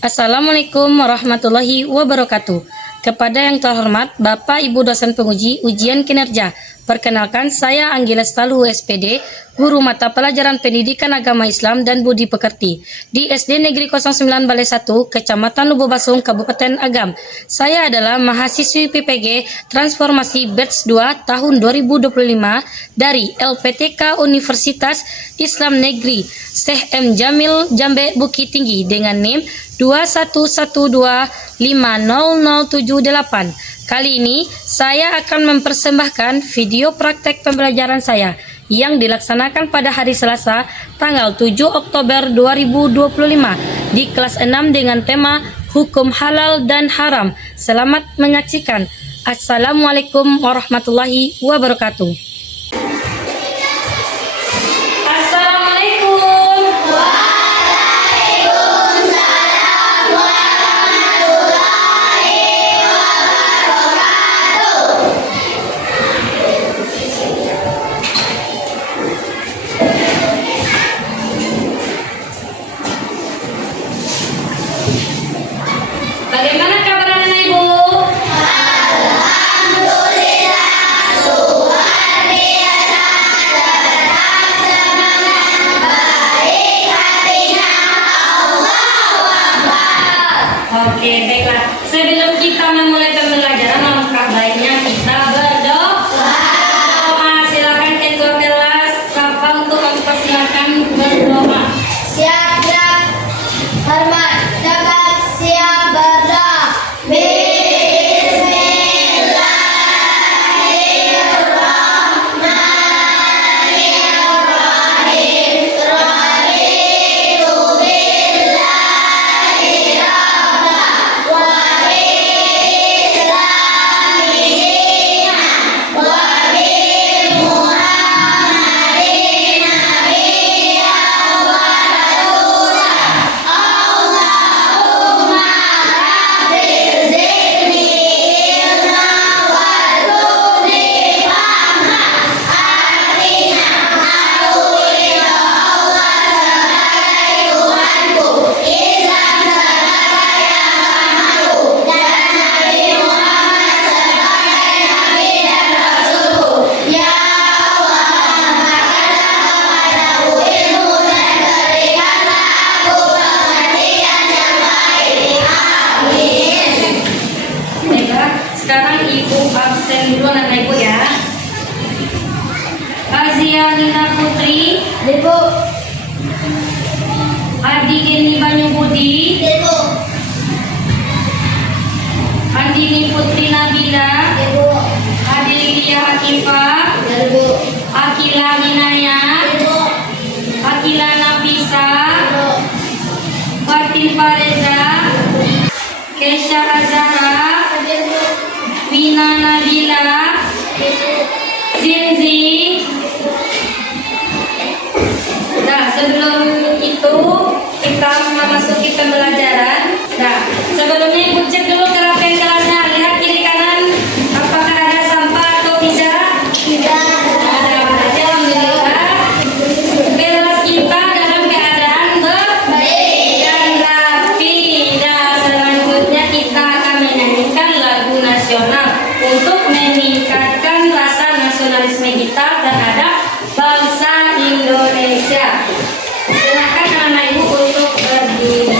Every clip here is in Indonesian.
Assalamualaikum warahmatullahi wabarakatuh. Kepada yang terhormat Bapak Ibu dosen penguji ujian kinerja, perkenalkan saya Anggila Staluhu SPD, guru mata pelajaran pendidikan agama Islam dan budi pekerti di SD Negeri 09 Balai 1, Kecamatan Lubuk-Basung, Kabupaten Agam. Saya adalah mahasiswi PPG Transformasi Batch 2 tahun 2025 dari LPTK Universitas Islam Negeri Syekh M. Jamil Jambe Bukit Tinggi dengan NIM 2112500778. Kali ini saya akan mempersembahkan video praktek pembelajaran saya yang dilaksanakan pada hari Selasa tanggal 7 Oktober 2025 di kelas 6 dengan tema Hukum Halal dan Haram. Selamat menyaksikan. Assalamualaikum warahmatullahi wabarakatuh. Bagaimana kabar anak ibu? Alhamdulillah, luar biasa, tetap semangat, baik hatinya, Allahu Akbar. Oke, baiklah. Sebelum kita memulai pembelajaran, alangkah baiknya kita berdoa. Silakan ketua kelas Kafa untuk mempersilakan berdoa. Siap, hormat, dapat, siap berdoa. Bismillahirrahmanirrahim. Raditu billahi rabba wa bi'islami dinan wa bi Muhammadin nabiyyan wa rasulah. Allahumma rabbil zidni ilma warzuqni fahma. Artinya aku ridho Allah sebagai Tuhanku, Islam sebagai agamaku, dan Nabi Muhammad sebagai Nabi dan Rasulku. Ya Allah, limpahkanlah kepadaku ilmu dan berikanlah aku pengertian yang baik. Amin. Baiklah, sekarang ibu absen dulu anak ibu ya. Azia Nina Putri, Ibu, Adi Geni Banyu Budi, Ibu, Andini Putri Nabila, Ibu, Adi Lydia Akifah, Ibu, Akila Hinaya, Ibu, Akila Nafisa, Ibu, Fatin Fareza, Kesha Azahra, Wina Nabila, Zinzi. Nah, sebelum itu kita memasuki pembelajaran. Nah, sebelumnya ibu cek dulu kerapian kelasnya. Lihat kiri kanan, apakah ada sampah atau tidak? tidak, Ada. Berarti alhamdulillah kelas kita dalam keadaan baik, dan rapi. Nah, selanjutnya kita akan menyanyikan lagu nasional untuk meningkatkan rasa nasionalisme kita terhadap bangsa Indonesia. Silakan anak ibu untuk berdiri.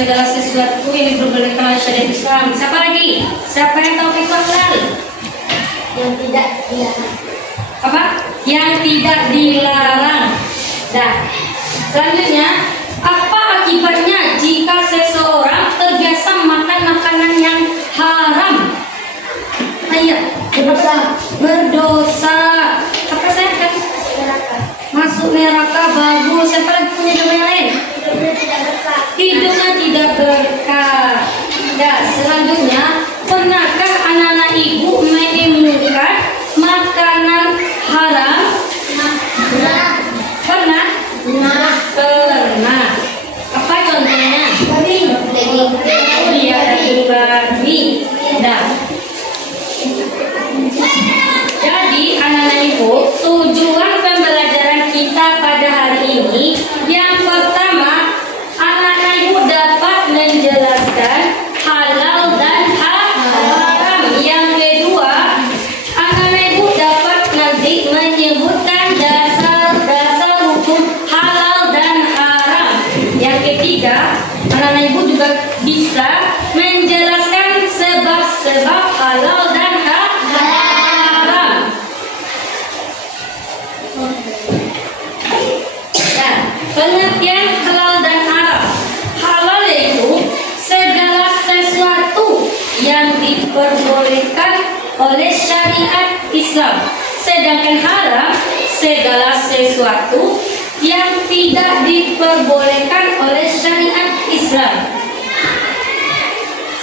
segala sesuatu yang diperbolehkan oleh syariat Islam. Siapa lagi? Siapa yang tahu fiqh halal? Yang tidak dilarang. Apa? Yang tidak dilarang. Nah, selanjutnya, apa akibatnya jika seseorang terbiasa makan makanan yang haram? Ayo, berdosa. Apa saya kan? Masuk neraka. Bagus. Siapa lagi punya jawaban lain? Hidupnya tidak berkah. Ya, selanjutnya, pernahkah anak-anak ibu menemukan makanan haram? Pernah? Pernah. Apa contohnya? Iya, daging babi. Nah, jadi anak-anak ibu, tujuan pembelajaran kita pada hari ini yang pertama, anak-anak ibu dapat menjelaskan halal dan haram. Yang kedua, anak-anak ibu dapat nanti menyebutkan dasar-dasar hukum halal dan haram. Yang ketiga, anak-anak ibu juga bisa menjelaskan sebab-sebab halal dan haram. Nah, pengertian halal dan haram. Halal yaitu segala sesuatu yang diperbolehkan oleh syariat Islam. Sedangkan haram segala sesuatu yang tidak diperbolehkan oleh syariat Islam.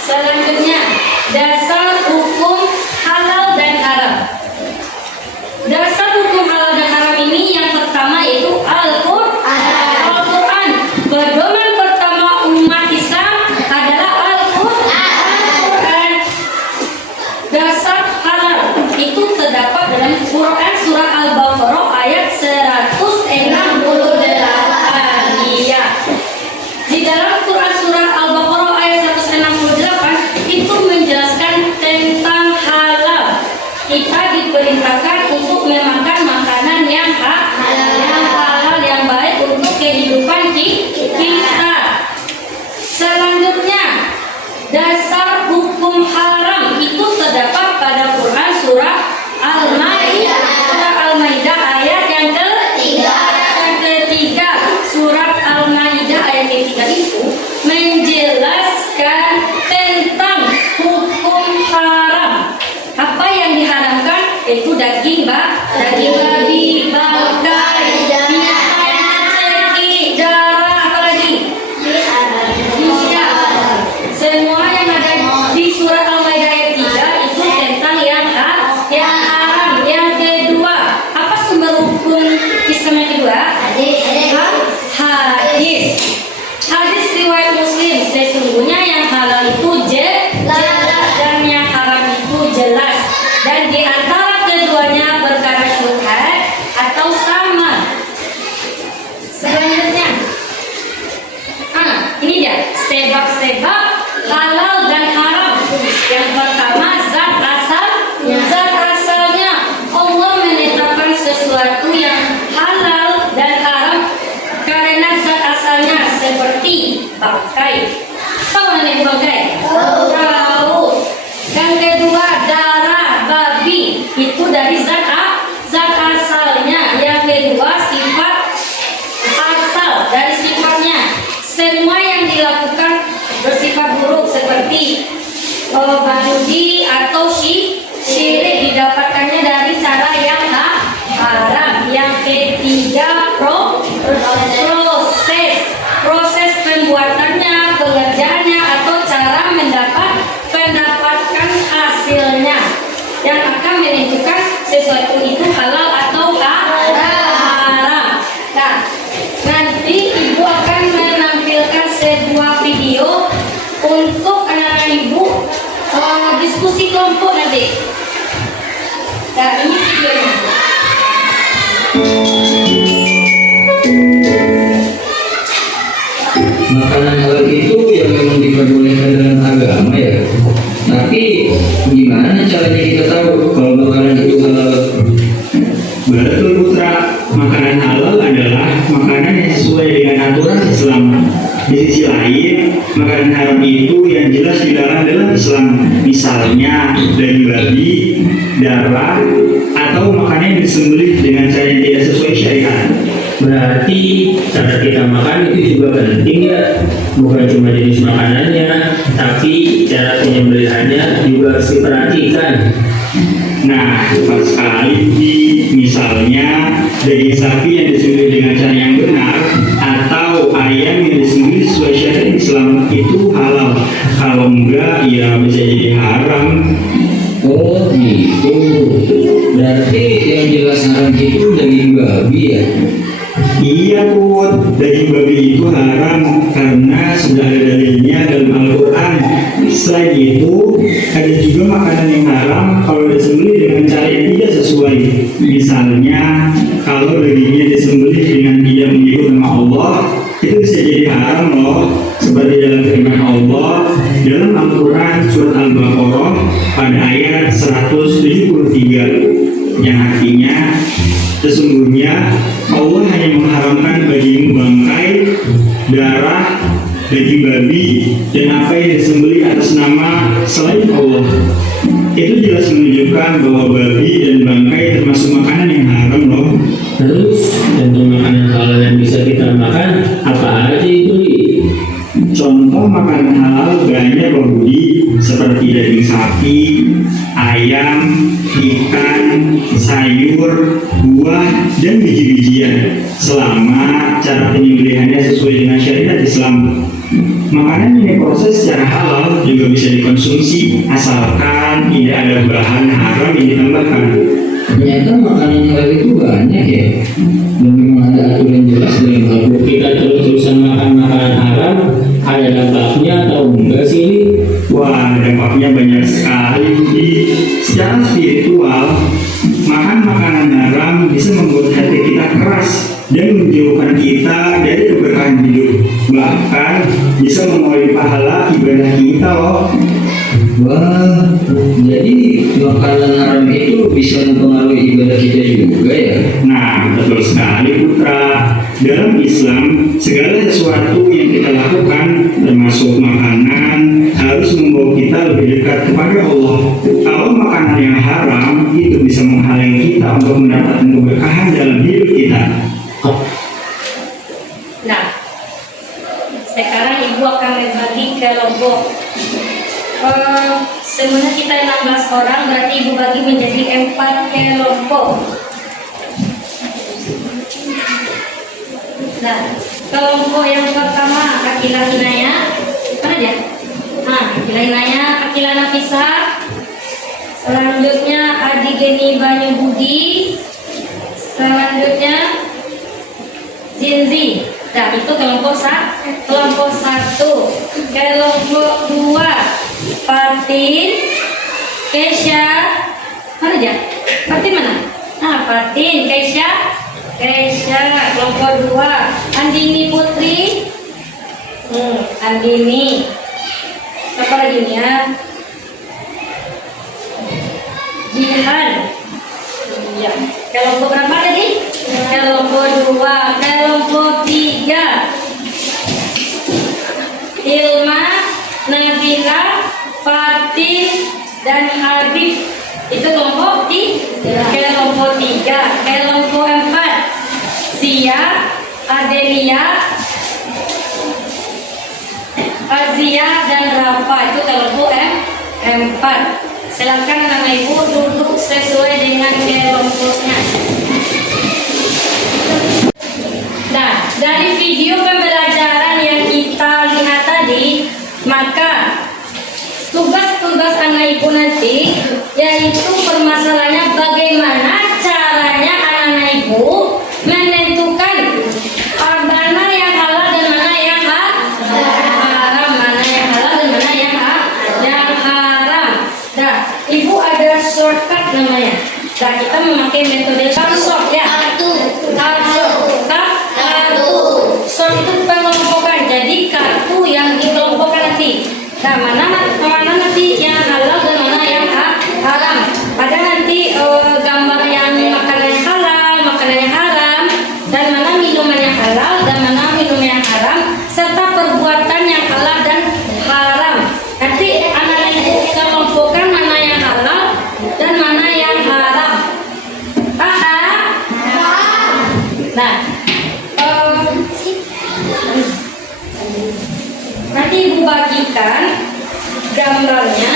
Selanjutnya, dasar hukum halal dan haram. Dasar hukum halal dan haram ini yang pertama yaitu Al-Quran. Pedoman pertama umat Islam adalah Al-Quran. Dasar halal itu terdapat dalam Quran surah Al-Baqarah ayat 168. Iya. Di dalam Quran surah Al-Baqarah ayat 168 itu menjelaskan tentang halal. Kita diperintahkan untuk memakan makanan yang halal, yang baik untuk kehidupan kita. Selanjutnya, dasar hukum haram itu terdapat pada Quran surah Al-Maidah ayat yang ketiga. Surat Al-Maidah ayat ketiga itu menjelaskan tentang hukum haram. Apa yang diharamkan itu daging babi, bangkai, binatang cekik, darah, apalagi? Iya. Semua yang ada di surat Al-Maidah ayat 3 itu tentang yang haram. Yang kedua, apa sumber hukum Islam yang kedua? Hadis. Hadis riwayat Muslim. Sesungguhnya yang halal itu jelas dan yang haram itu jelas. Dan di antara keduanya perkara syubhat atau sama. Selanjutnya, ini dia sebab-sebab halal dan haram. Yang pertama, zat asal. Zat asalnya Allah menetapkan sesuatu yang halal dan haram karena zat asalnya seperti bangkai. Tahu nenek bangkai? Tahu. Yang kedua, darah babi itu dari zat asalnya. Yang kedua, sifat asal dari sifatnya. Semua yang dilakukan bersifat buruk seperti judi atau syirik didapatkannya dari cara yang haram. Yang ketiga, proses pembuatannya, pengerjaannya atau cara mendapatkan hasilnya yang akan menentukan sesuatu itu halal atau haram. Nah, nanti ibu akan menampilkan sebuah video untuk anak-anak ibu diskusi kelompok nanti. Nah, ini videonya. Makanan halal itu yang memang diperbolehkan dalam agama ya. Tapi gimana caranya kita tahu kalau makanan itu halal? Betul putra, makanan halal adalah makanan yang sesuai dengan aturan Islam. Di sisi lain, makanan haram itu yang jelas dilarang dalam Islam, misalnya daging babi, darah, atau makanan yang disembelih dengan cara yang tidak sesuai syariat. Berarti cara kita makan itu juga penting ya, bukan cuma jenis makanannya, tapi cara penyembelihannya juga harus diperhatikan. Nah, tepat sekali, Budi. Misalnya daging sapi yang disembelih dengan cara yang benar atau ayam yang disembelih sesuai syariat Islam itu halal. Kalau enggak, ya bisa jadi haram. Oh gitu, berarti yang jelas haram itu daging babi ya? Iya, Put, daging babi itu haram karena sudah ada dalilnya dalam Al-Quran. Selain itu, ada juga makanan yang haram kalau disembelih dengan cara yang tidak sesuai. Misalnya, kalau dagingnya disembelih dengan tidak menyebut nama Allah, itu bisa jadi haram loh. Seperti dalam firman Allah dalam Al-Quran surat Al-Baqarah pada ayat 173, yang artinya, sesungguhnya Allah hanya mengharamkan bagimu bangkai, darah, daging babi, dan apa yang disembelih atas nama selain Allah. Itu jelas menunjukkan bahwa babi dan bangkai termasuk makanan yang haram loh. Terus contoh makanan halal yang bisa kita makan apa aja itu? Contoh makanan halal banyak loh, Budi, seperti daging sapi, ayam, ikan, sayur, buah, dan biji-bijian, selama cara penyembelihannya sesuai dengan syariat Islam. Makanan yang diproses secara halal juga bisa dikonsumsi asalkan tidak ada bahan haram yang ditambahkan. Ternyata makanan halal itu banyak ya, dan memang ada aturan jelas dalam Al-Quran. Kita terus-terusan makan makanan haram, ada dampaknya atau enggak sih? Wah, dampaknya banyak sekali. Secara spiritual, makan makanan haram bisa membuat hati kita keras dan menjauhkan kita dari keberkahan hidup. Bahkan bisa mengurangi pahala ibadah kita loh. Wah, jadi makanan haram itu bisa mempengaruhi ibadah kita juga ya? Nah, betul sekali, Putra. Dalam Islam, segala sesuatu yang kita lakukan, termasuk makanan, harus membawa kita lebih dekat kepada Allah. Kalau makanan yang haram, itu bisa menghalangi kita untuk mendapatkan keberkahan dalam hidup kita. Nah, sekarang ibu akan berbagi kelompok. Sebenarnya kita 16 orang, berarti ibu bagi menjadi 4 kelompok. Nah, kelompok yang pertama Akila Hinaya, mana dia? Nah, Akila Hinaya, Akila Nafisa. Selanjutnya Adi Geni Banyu Budi. Selanjutnya Zinzi. Nah, itu kelompok kelompok 1. Kelompok 2 Fatin, Kesha. Mana dia? Fatin mana? Nah, Fatin, Kesha. Kelompok 2 Andini Putri. Andini. Apa lagi nih ya? Jihan. Iya. Kelompok berapa tadi? Kelompok 2. Kelompok 3 Ilma, Nabila, Fatin, dan Habib. Itu kelompok 3. Kelompok 3. Kelompok 4 Sia, Adelia, Azia, dan Rafa. Itu kelompok 4. Silakan nama ibu duduk sesuai dengan kelompoknya. Nah, dari video pembelajaran yang kita lihat tadi, maka tugas-tugas anak ibu nanti yaitu permasalahannya bagaimana caranya anak ibu menentukan mana yang halal dan mana yang haram, mana yang halal dan mana yang haram. Nah, ibu ada shortcut namanya. Nah, kita memakai metode short ya. Short itu pengelompokan. Jadi kartu yang dikelompokkan nanti. Nah, mana nanti yang halal dan mana yang haram. Ada nanti gambar yang makanan yang halal, makanan yang haram, dan mana minuman yang halal dan mana minuman yang haram, serta perbuatan nanti Ibu bagikan gambarnya.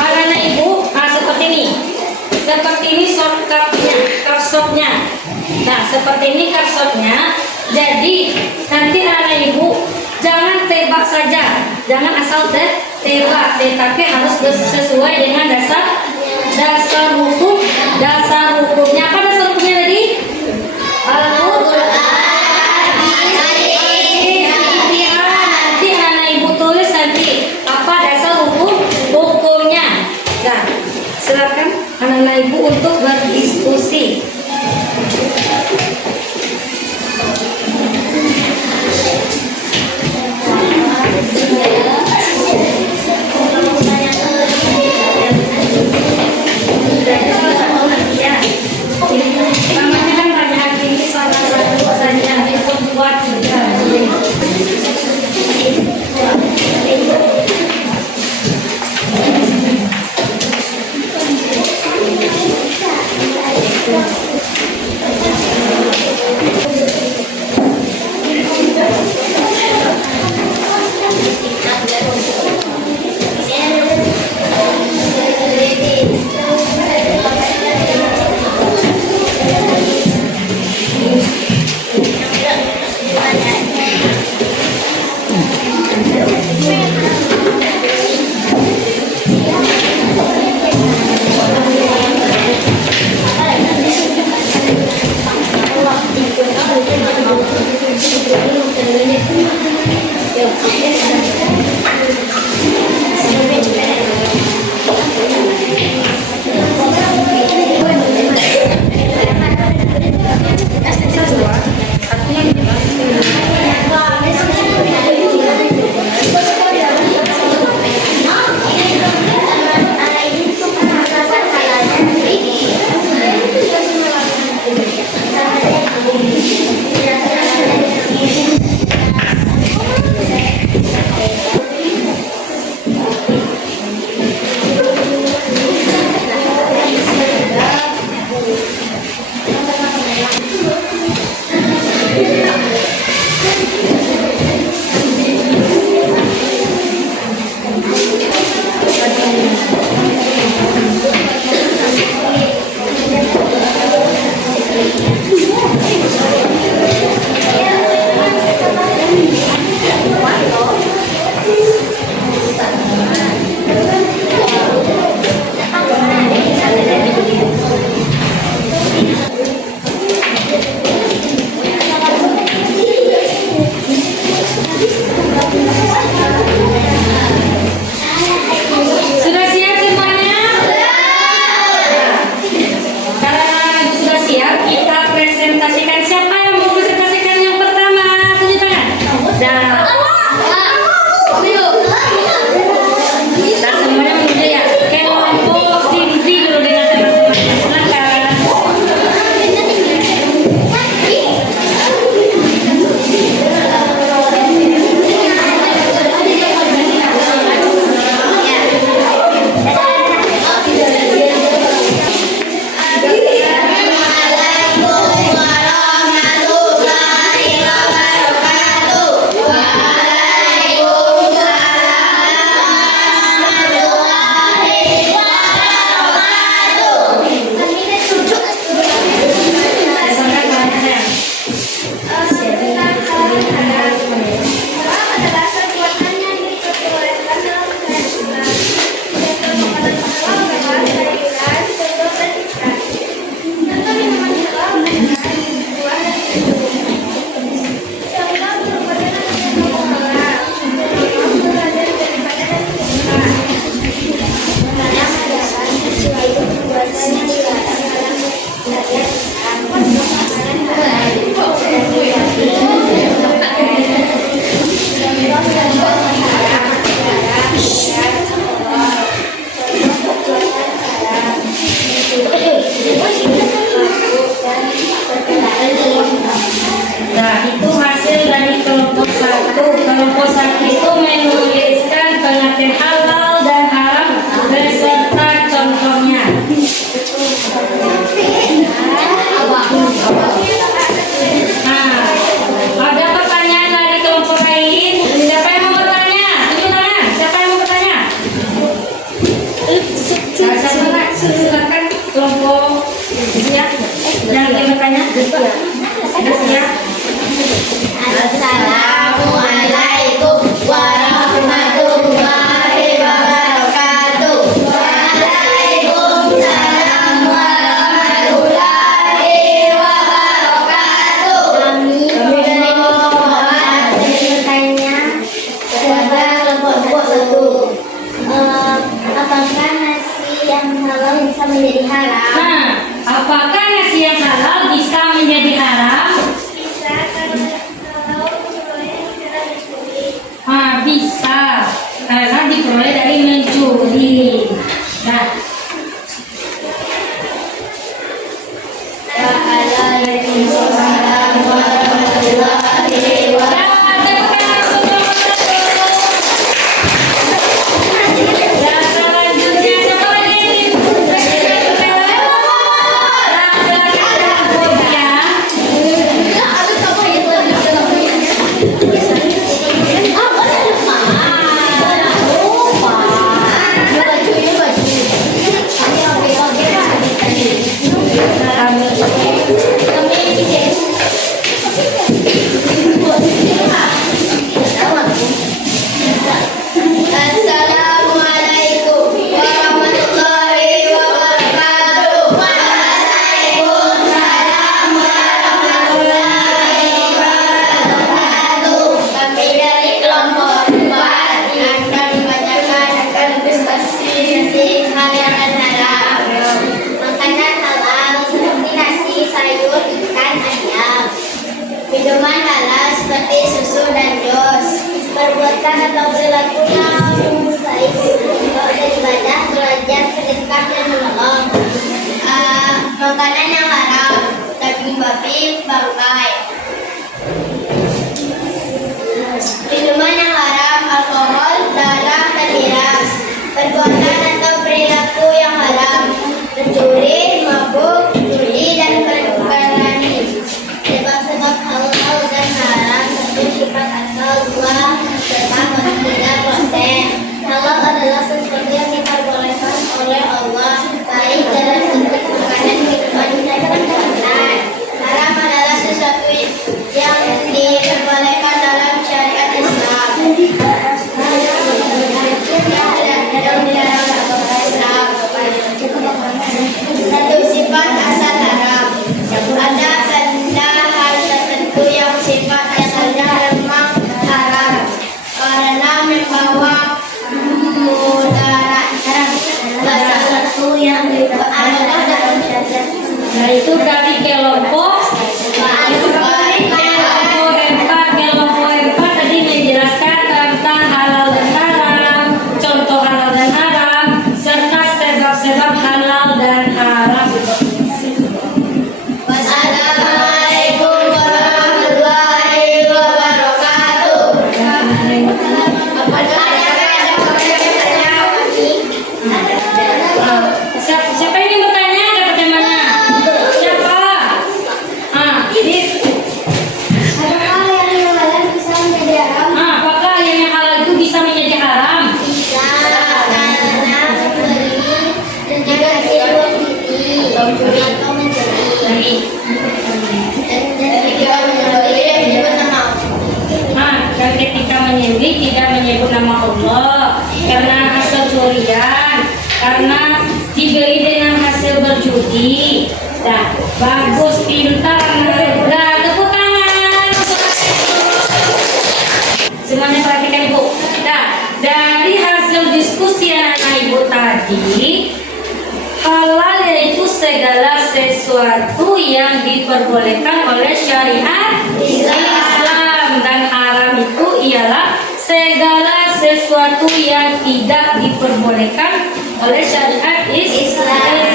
Anak-anak Ibu, seperti ini. Seperti ini shortcutnya, cursornya. Nah, seperti ini cursornya. Jadi nanti anak-anak Ibu jangan tebak saja, jangan asal tebak, tetapi harus sesuai dengan dasar hukum. Dasar hukumnya apa? Dasar hukumnya tadi? Al-Quran. Nanti anak Ibu tulis nanti apa dasar hukumnya. Nah, silakan anak-anak Ibu untuk berdiskusi. Ya. yang halal bisa menjadi haram? Nah, apakah nasi yang halal bisa menjadi haram? Bisa kalau diperoleh secara mencuri. Bisa, karena diperoleh dari mencuri. Nah, Waalaikumsalam warahmatullahi wabarakatuh. Dan selanjutnya siapa lagi? Assalamualaikum warahmatullahi wabarakatuh. Waalaikumsalam warahmatullahi wabarakatuh. Kami dari kelompok 4 akan membacakan akan diskusi hal yang haram. Makanan halal seperti nasi, sayur, ikan, ayam. Minuman halal seperti susu dan jus. Perbuatan atau perilaku yang baik untuk beribadah, belajar, sedekah, dan menolong. Makanan yang haram, daging babi, bangkai. Minuman yang haram, alkohol, darah, dan miras. Perbuatan atau perilaku yang haram, mencuri, mabuk, judi, dan berani. Sebab-sebab halal dan haram, satu sifat asal, dua serta tidak proses. Halal adalah sesuatu yang diperbolehkan oleh Allah, baik dalam bentuk makanan, minuman, dan perbuatan. Haram adalah sesuatu yang diperbolehkan dalam syariat Islam. Satu sifat asal haram. Ada tanda hal tertentu yang sifat asalnya memang haram karena membawa mudarat. Salah satu yang ada dalam syariat. Nah, itu dari kelompok kelompok 4 tadi menjelaskan tentang halal dan haram, contoh halal dan haram, serta sebab-sebab halal dan haram. Wassalamualaikum warahmatullahi wabarakatuh. Siapa yang ingin bertanya? Dapat yang mana? Siapa? Ini. Apakah yang halal bisa menjadi haram? Apakah yang halal itu bisa menjadi haram? Bisa, karena membeli dan juga hasil mencuri atau mencuri. Dan ketika menyembeli dan menyebut nama Allah. Dan ketika menyembelih tidak menyebut nama Allah karena hasil curian, karena dibeli dengan hasil berjudi. Dah, bagus, pintar, dah, tepuk tangan. Semuanya perhatikan Ibu. Dah, dari hasil diskusi anak-anak Ibu tadi, halal yaitu segala sesuatu yang diperbolehkan oleh syariat Islam, dan haram itu ialah segala sesuatu yang tidak diperbolehkan oleh syariat Islam.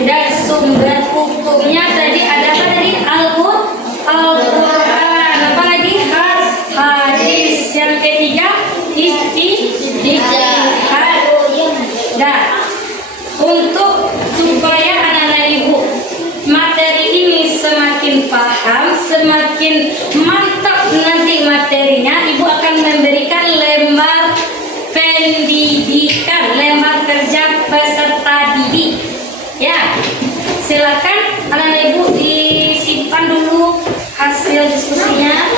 Dan sumber hukumnya tadi ada apa tadi? Al-Quran. Apa lagi? Hadis. Yang ketiga ijtihad. Nah, untuk supaya anak-anak Ibu materi ini semakin paham, semakin mantap nanti materinya, Ibu akan memberikan lembar pendidikan, lembar kerja peserta didik. Ya, silakan anak-anak Ibu disimpan dulu hasil diskusinya.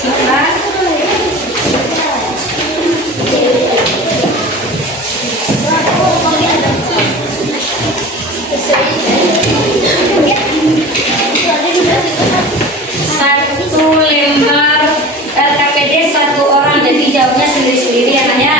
Simpan. Satu lembar LKPD satu orang, jadi jawabnya sendiri-sendiri anaknya.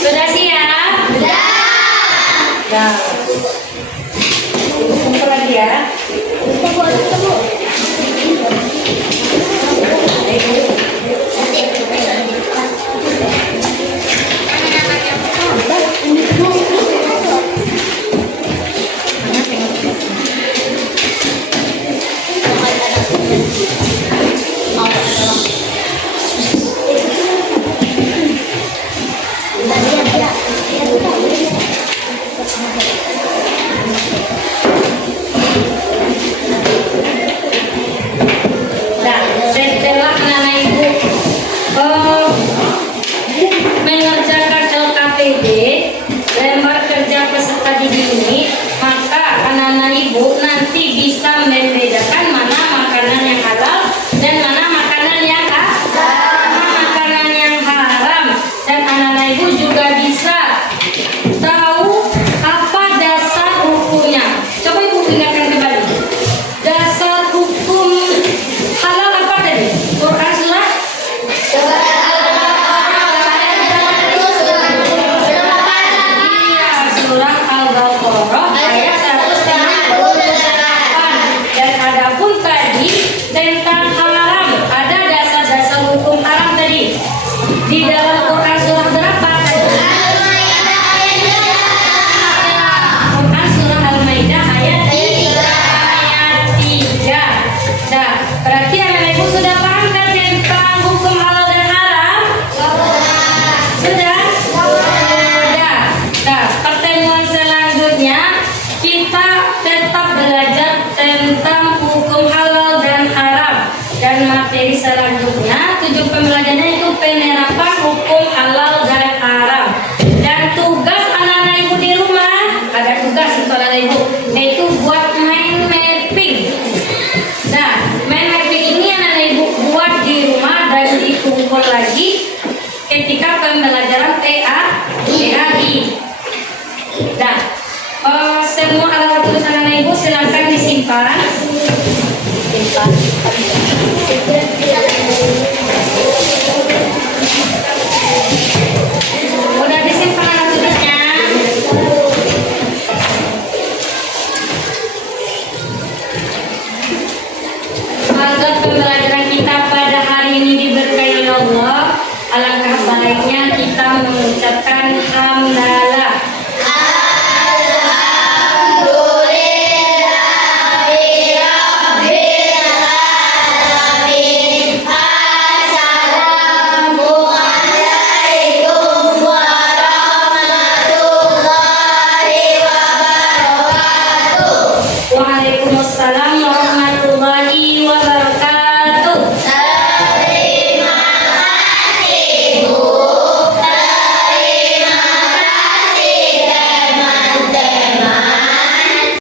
Sudah siap? Sudah. Kumpul lagi ya. Nah, setelah anak ibu mengerjakan LKPD, lembar kerja peserta didik ini, maka anak-anak ibu nanti bisa membedakan mana makanan yang halal dan mana makanan yang haram, dan anak-anak ibu juga bisa tahu apa dasar hukumnya. Coba ibu ingatkan kembali. Dasar hukum halal apa tadi? Quran surah? Iya, surah Al-Baqarah ayat 188. Dan adapun tadi tentang haram, ada dasar-dasar hukum haram tadi. Di dalam Quran surah berapa? Quran surah Al-Maidah ayat 3. Nah, berarti anak ibu sudah paham kan tentang hukum halal dan haram? Sudah? Sudah. Nah, pertemuan selanjutnya kita tetap belajar tentang hukum halal dan haram. Dan materi selanjutnya, tujuan pembelajarannya itu penerapan hukum halal dan haram. Dan tugas anak-anak ibu di rumah, ada tugas untuk anak ibu, yaitu buat mind mapping. Nah, mind mapping ini anak-anak ibu buat di rumah dan dikumpul lagi ketika pembelajaran PAI. Nah, semua alat tulis anak-anak ibu silakan disimpan. Udah disimpan alat tulisnya? Agar pembelajaran kita pada hari ini diberkahi oleh Allah, alangkah baiknya kita mengucap